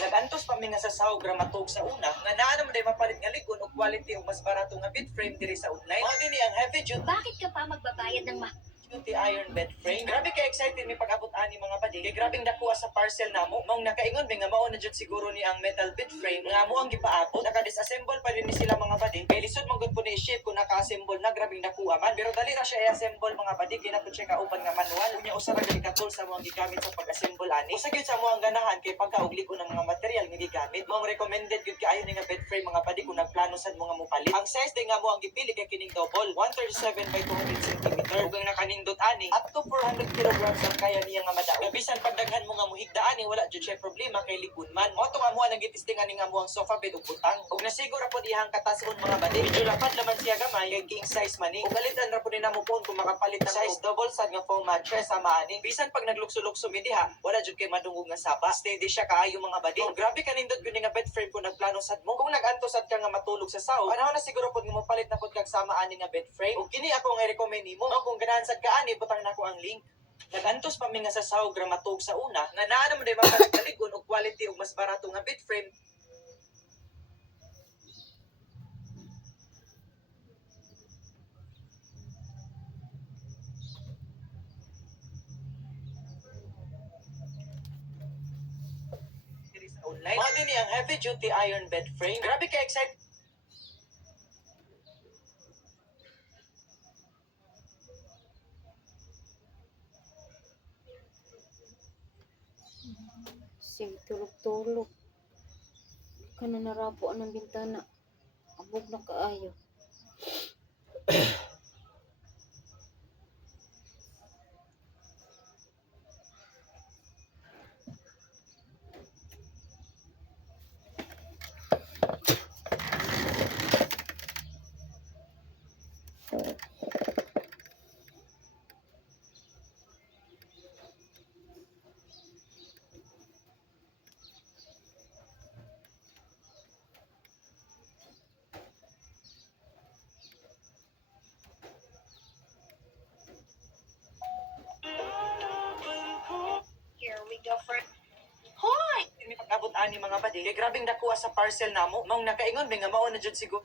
Nagantos pa mi nga sa sahog ramatog sa una nga naa naman day mapalit nga ligon og quality og mas barato nga bed frame diri sa online. Mao dinhi ang heavy duty Bakit ka pa magbabayad ng iron bed frame. Grabe ka excited mi pag-abot ani mga badi. Kay grabing dakuha sa parcel namo. Maong nakaingon mi nga mao na jud siguro ni ang metal bed frame nga mo ang gipaabot. Naka-disassemble pa rin ni sila mga badi. Kay lisod man gud po ni ship kung naka-assemble na grabing dakuha man. Pero dali ra siya i-assemble mga badi kay nato siya kauban nga manual. Unya usa ra gid ka tool sa mga gigamit sa pag-assemble ani. Usa gyud sa mo ang ganahan kay pagkaugli ko ng mga material nga gigamit. Maong recommended gyud kaayo ni nga bed frame mga badi kung nagplano sad mo nga mopalit. Ang size day nga mo ang gipili kay kining double 137 by 200 cm. Ug ang nakanindot ani up to 400 kilograms ang kaya niya nga madaog. Bisan pagdaghan mo nga muhigda ani wala jud siya problema kay likod man. Mo to nga mo nang gitisting ani nga mo ang sofa bed ug butang. Ug nasiguro pod ihang katason mga badi. Medyo lapad laman siya gamay kay king size man ni. Ug galitan ra pod ni namo pon kung makapalit ng size double sad nga foam mattress sama ani. Bisan pag naglukso-lukso mi diha, wala jud kay madungog nga saba. Steady siya kaayo mga badi. Ug grabe kanindot gyud nga bed frame kung nagplano sad mo. Kung naganto sad ka nga matulog sa sao, panahon na siguro pod nga mo palit na pod kag sama ani nga bed frame. Ug kini ako nga i-recommend nimo. Kung ganahan sad ka ani butang nako ang link. Nagantos pa mi nga sa sahog ramatog sa una nga naa naman day mapalit nga ligon og quality og mas barato nga bed frame. Online. Mao dinhi ang heavy duty iron bed frame. Grabe ka excited. Sige, tulog-tulog. Ka na narapo ang bintana. Abog na kaayo. Here we go for... Hoy! May pag-abot ani mga badi. Kay grabing dakuha sa parcel namo. Maong nakaingon mi nga mao na jud siguro